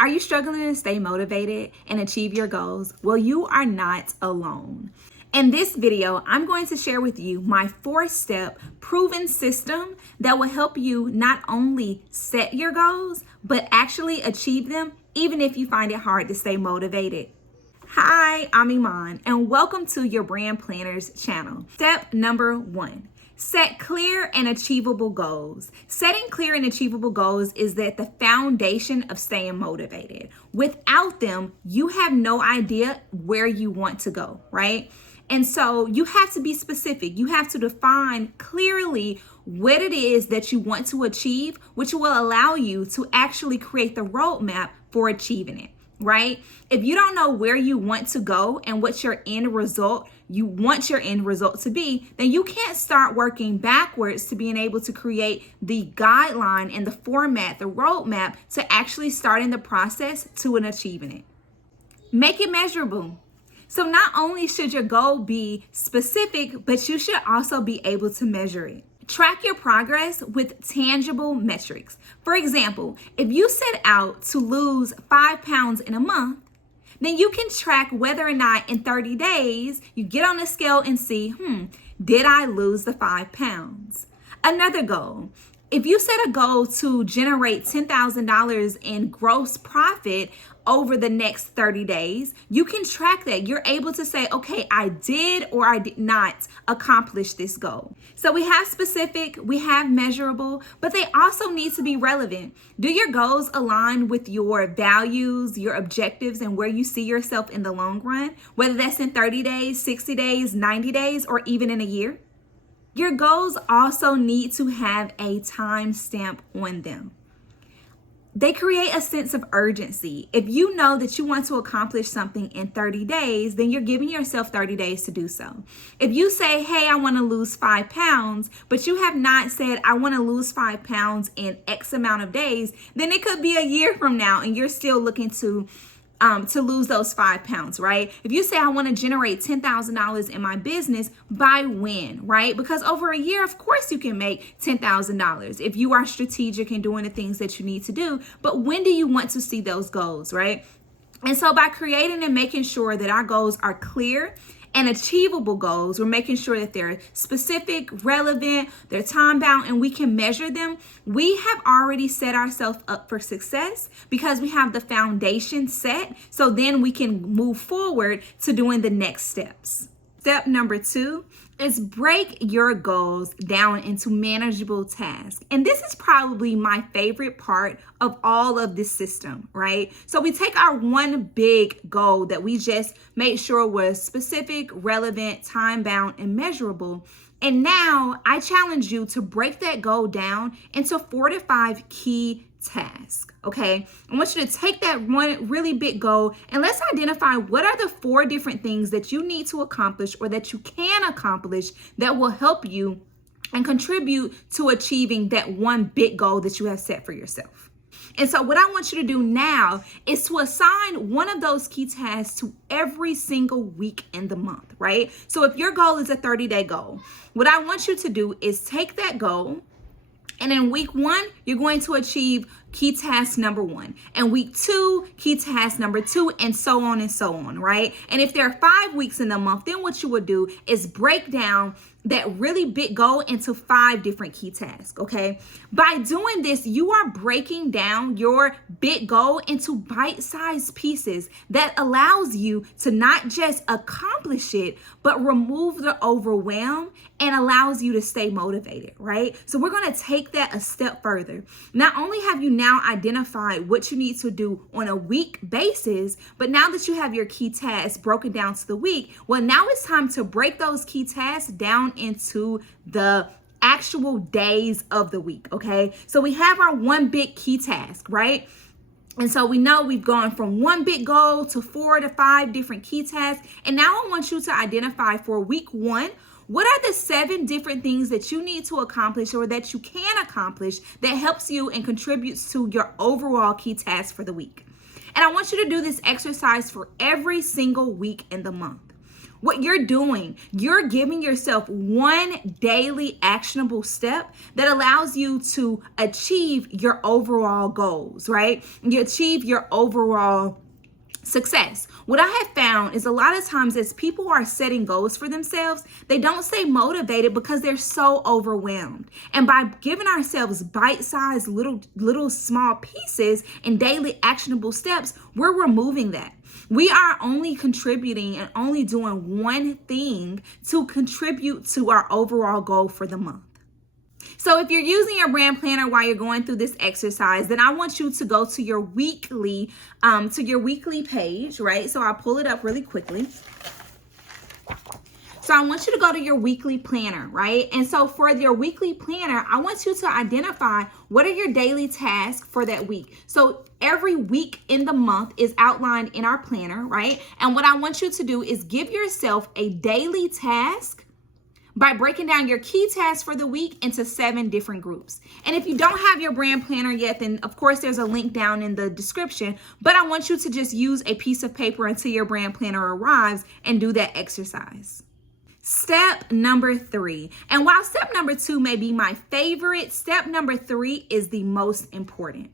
Are you struggling to stay motivated and achieve your goals? Well, you are not alone. In this video, I'm going to share with you my 4-step proven system that will help you not only set your goals, but actually achieve them, even if you find it hard to stay motivated. Hi, I'm Iman, and welcome to your Brand Planners channel. Step number 1. Set clear and achievable goals. Setting clear and achievable goals is the foundation of staying motivated. Without them, you have no idea where you want to go, right? And so you have to be specific. You have to define clearly what it is that you want to achieve, which will allow you to actually create the roadmap for achieving it. Right? If you don't know where you want to go and what your end result, you want your end result to be, then you can't start working backwards to being able to create the guideline and the format, the roadmap to actually starting the process to and achieving it. Make it measurable. So not only should your goal be specific, but you should also be able to measure it. Track your progress with tangible metrics. For example, if you set out to lose 5 pounds in a month, then you can track whether or not in 30 days you get on the scale and see, did I lose the 5 pounds? Another goal. If you set a goal to generate $10,000 in gross profit over the next 30 days, you can track that. You're able to say, okay, I did or I did not accomplish this goal. So we have specific, we have measurable, but they also need to be relevant. Do your goals align with your values, your objectives, and where you see yourself in the long run, whether that's in 30 days, 60 days, 90 days, or even in a year? Your goals also need to have a time stamp on them. They create a sense of urgency. If you know that you want to accomplish something in 30 days, then you're giving yourself 30 days to do so. If you say, hey, I want to lose 5 pounds, but you have not said, I want to lose 5 pounds in X amount of days, then it could be a year from now and you're still looking to lose those 5 pounds, right? If you say, I want to generate $10,000 in my business, by when, right? Because over a year, of course, you can make $10,000 if you are strategic and doing the things that you need to do. But when do you want to see those goals, right? And so by creating and making sure that our goals are clear and achievable goals, we're making sure that they're specific, relevant, they're time bound, and we can measure them. We have already set ourselves up for success because we have the foundation set. So then we can move forward to doing the next steps. Step number 2 is break your goals down into manageable tasks. And this is probably my favorite part of all of this system, right? So we take our one big goal that we just made sure was specific, relevant, time-bound, and measurable. And now I challenge you to break that goal down into 4 to 5 key tasks, okay? I want you to take that one really big goal and let's identify what are the 4 different things that you need to accomplish or that you can accomplish that will help you and contribute to achieving that one big goal that you have set for yourself. And so what I want you to do now is to assign one of those key tasks to every single week in the month, right? So if your goal is a 30-day goal, what I want you to do is take that goal, and in week 1, you're going to achieve key task number 1. And week 2, key task number 2, and so on, right? And if there are 5 weeks in the month, then what you would do is break down that really big goal into 5 different key tasks, okay? By doing this, you are breaking down your big goal into bite-sized pieces that allows you to not just accomplish it, but remove the overwhelm and allows you to stay motivated, right? So we're gonna take that a step further. Not only have you now identified what you need to do on a week basis, but now that you have your key tasks broken down to the week, well, now it's time to break those key tasks down into the actual days of the week, okay? So we have our one big key task, right? And so we know we've gone from one big goal to 4 to 5 different key tasks. And now I want you to identify for week 1, what are the 7 different things that you need to accomplish or that you can accomplish that helps you and contributes to your overall key task for the week? And I want you to do this exercise for every single week in the month. What you're doing, you're giving yourself one daily actionable step that allows you to achieve your overall goals, right? You achieve your overall success. What I have found is a lot of times as people are setting goals for themselves, they don't stay motivated because they're so overwhelmed. And by giving ourselves bite-sized little small pieces and daily actionable steps, we're removing that. We are only contributing and only doing one thing to contribute to our overall goal for the month. So if you're using your brand planner while you're going through this exercise, then I want you to go to your weekly page, right? So I'll pull it up really quickly. So I want you to go to your weekly planner, right? And so for your weekly planner, I want you to identify what are your daily tasks for that week. So every week in the month is outlined in our planner, right? And what I want you to do is give yourself a daily task by breaking down your key tasks for the week into 7 different groups. And if you don't have your brand planner yet, then of course there's a link down in the description, but I want you to just use a piece of paper until your brand planner arrives and do that exercise. Step number 3. And while step number 2 may be my favorite, step number 3 is the most important.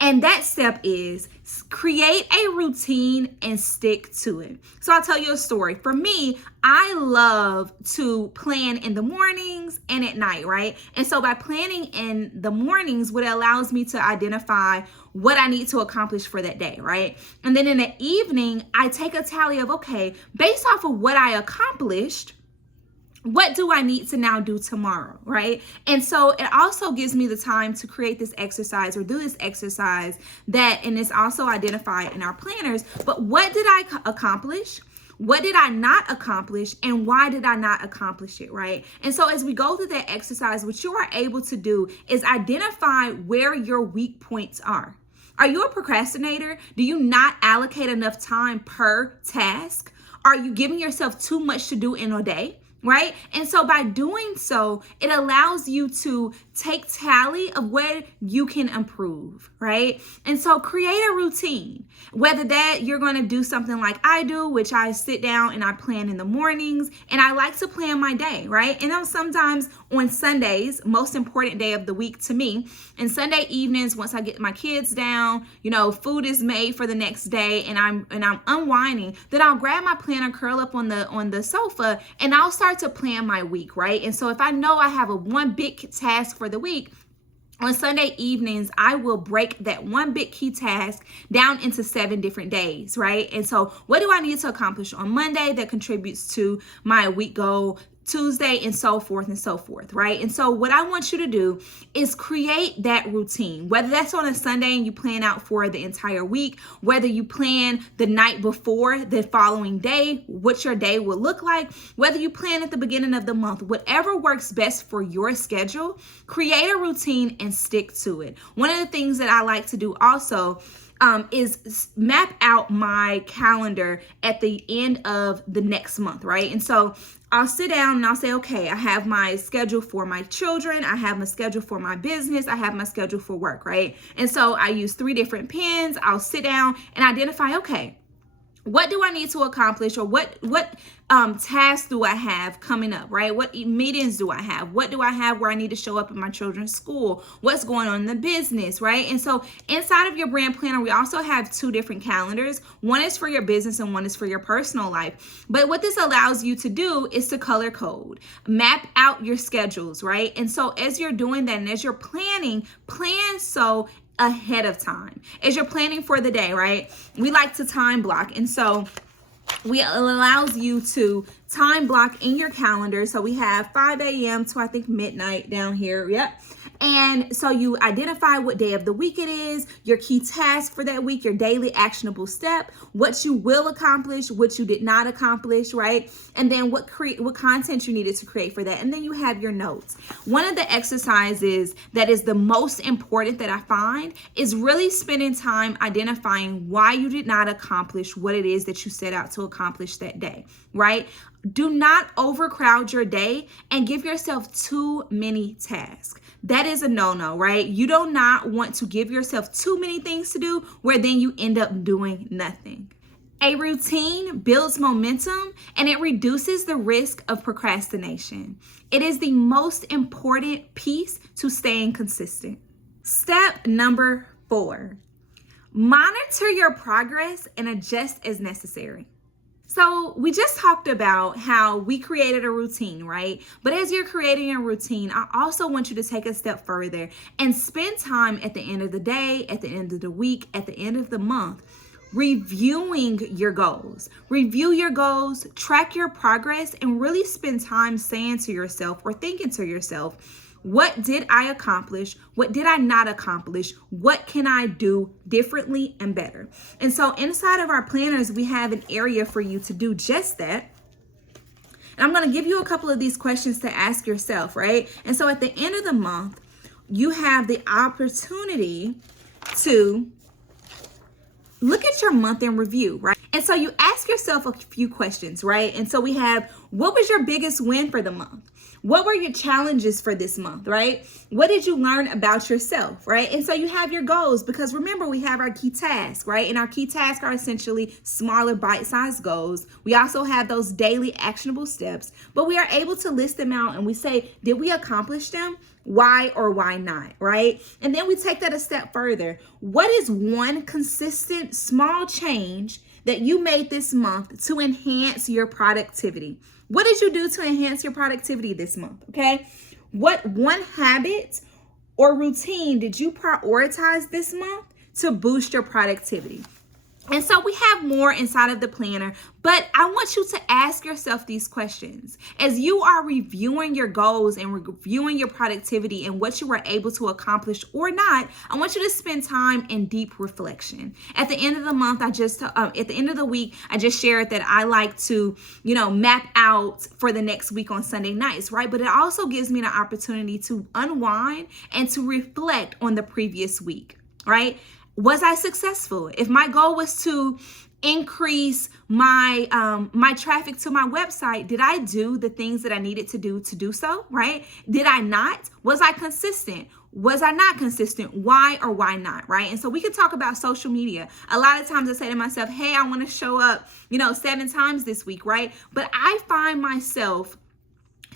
And that step is create a routine and stick to it. So I'll tell you a story. For me, I love to plan in the mornings and at night, right? And so by planning in the mornings, what allows me to identify what I need to accomplish for that day, right? And then in the evening, I take a tally of, okay, based off of what I accomplished, what do I need to now do tomorrow, right? And so it also gives me the time to create this exercise or do this exercise and it's also identified in our planners, but what did I accomplish? What did I not accomplish? And why did I not accomplish it, right? And so as we go through that exercise, what you are able to do is identify where your weak points are. Are you a procrastinator? Do you not allocate enough time per task? Are you giving yourself too much to do in a day? Right? And so by doing so, it allows you to take tally of where you can improve, right? And so create a routine, whether that you're going to do something like I do, which I sit down and I plan in the mornings, and I like to plan my day, right? And then sometimes on Sundays, most important day of the week to me, and Sunday evenings, once I get my kids down, food is made for the next day and I'm unwinding, then I'll grab my planner, curl up on the sofa, and I'll start to plan my week, right? And so if I know I have one big task for the week, on Sunday evenings, I will break that one big key task down into 7 different days, right? And so what do I need to accomplish on Monday that contributes to my week goal, Tuesday, and so forth, right? And so what I want you to do is create that routine, whether that's on a Sunday and you plan out for the entire week, whether you plan the night before the following day, what your day will look like, whether you plan at the beginning of the month, whatever works best for your schedule, create a routine and stick to it. One of the things that I like to do also is map out my calendar at the end of the next month, right? And so I'll sit down and I'll say, okay, I have my schedule for my children, I have my schedule for my business, I have my schedule for work, right? And so I use 3 different pens. I'll sit down and identify, okay, what do I need to accomplish, or what tasks do I have coming up, right? What meetings do I have? What do I have where I need to show up in my children's school? What's going on in the business, right? And so inside of your brand planner, we also have 2 different calendars. One is for your business and one is for your personal life. But what this allows you to do is to color code, map out your schedules, right? And so as you're doing that and as you're planning, plan so ahead of time. As you're planning for the day, right? We like to time block. And so it allows you to time block in your calendar. So we have 5 a.m. to I think midnight down here. Yep. And so you identify what day of the week it is, your key task for that week, your daily actionable step, what you will accomplish, what you did not accomplish, right? And then what content you needed to create for that. And then you have your notes. One of the exercises that is the most important that I find is really spending time identifying why you did not accomplish what it is that you set out to accomplish that day, right? Do not overcrowd your day and give yourself too many tasks. That is a no-no, right? You do not want to give yourself too many things to do where then you end up doing nothing. A routine builds momentum and it reduces the risk of procrastination. It is the most important piece to staying consistent. Step number 4, monitor your progress and adjust as necessary. So we just talked about how we created a routine, right? But as you're creating a routine, I also want you to take a step further and spend time at the end of the day, at the end of the week, at the end of the month, reviewing your goals. Review your goals, track your progress, and really spend time saying to yourself or thinking to yourself, what did I accomplish? What did I not accomplish? What can I do differently and better? And so inside of our planners, we have an area for you to do just that. And I'm going to give you a couple of these questions to ask yourself, right? And so at the end of the month, you have the opportunity to look at your month in review, right? And so you ask yourself a few questions, right? And so we have, what was your biggest win for the month? What were your challenges for this month, right? What did you learn about yourself, right? And so you have your goals, because remember, we have our key tasks, right? And our key tasks are essentially smaller bite-sized goals. We also have those daily actionable steps, but we are able to list them out and we say, did we accomplish them? Why or why not, right? And then we take that a step further. What is one consistent small change that you made this month to enhance your productivity? What did you do to enhance your productivity this month, okay? What one habit or routine did you prioritize this month to boost your productivity? And so we have more inside of the planner, but I want you to ask yourself these questions. As you are reviewing your goals and reviewing your productivity and what you were able to accomplish or not, I want you to spend time in deep reflection. At the end of the month, at the end of the week, I just shared that I like to, map out for the next week on Sunday nights, right? But it also gives me the opportunity to unwind and to reflect on the previous week, right? Was I successful? If my goal was to increase my my traffic to my website, did I do the things that I needed to do so, right? Did I not? Was I consistent? Was I not consistent? Why or why not, right? And so we could talk about social media. A lot of times I say to myself, hey, I want to show up, 7 times this week, right? But I find myself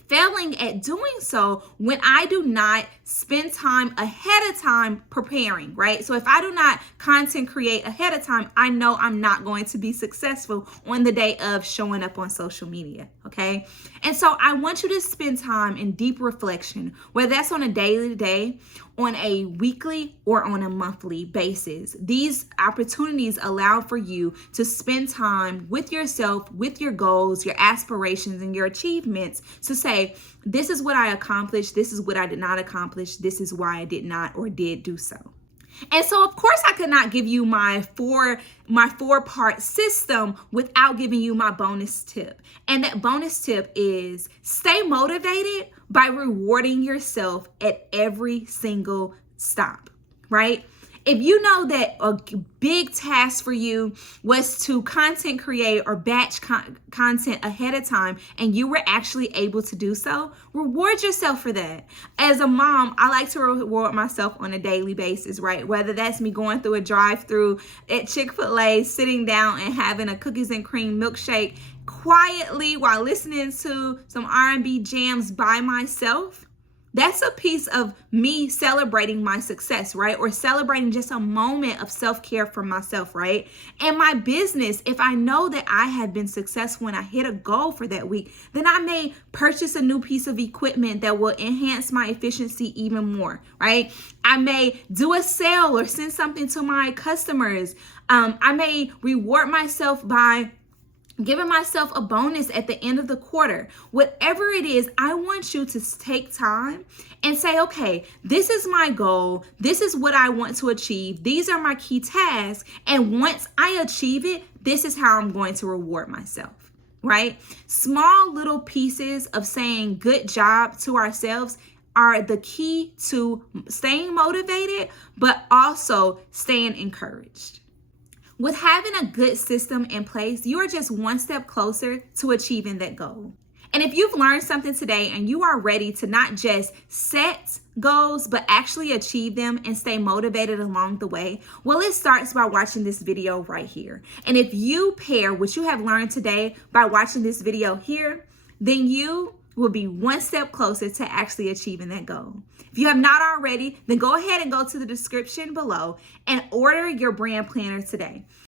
failing at doing so when I do not spend time ahead of time preparing, right? So if I do not content create ahead of time, I know I'm not going to be successful on the day of showing up on social media, okay? And so I want you to spend time in deep reflection, whether that's on a daily day, on a weekly, or on a monthly basis. These opportunities allow for you to spend time with yourself, with your goals, your aspirations, and your achievements to say, this is what I accomplished, this is what I did not accomplish, this is why I did not or did do so. And so, of course, I could not give you my four-part system without giving you my bonus tip. And that bonus tip is stay motivated by rewarding yourself at every single stop, right? If you know that a big task for you was to content create or batch content ahead of time and you were actually able to do so, reward yourself for that. As a mom, I like to reward myself on a daily basis, right? Whether that's me going through a drive-through at Chick-fil-A, sitting down and having a cookies and cream milkshake quietly while listening to some R&B jams by myself. That's a piece of me celebrating my success, right? Or celebrating just a moment of self-care for myself, right? And my business, if I know that I have been successful and I hit a goal for that week, then I may purchase a new piece of equipment that will enhance my efficiency even more, right? I may do a sale or send something to my customers. I may reward myself by giving myself a bonus at the end of the quarter. Whatever it is, I want you to take time and say, okay, this is my goal. This is what I want to achieve. These are my key tasks. And once I achieve it, this is how I'm going to reward myself, right? Small little pieces of saying good job to ourselves are the key to staying motivated, but also staying encouraged. With having a good system in place, you are just one step closer to achieving that goal. And if you've learned something today and you are ready to not just set goals, but actually achieve them and stay motivated along the way, well, it starts by watching this video right here. And if you pair what you have learned today by watching this video here, then you will be one step closer to actually achieving that goal. If you have not already, then go ahead and go to the description below and order your brand planner today.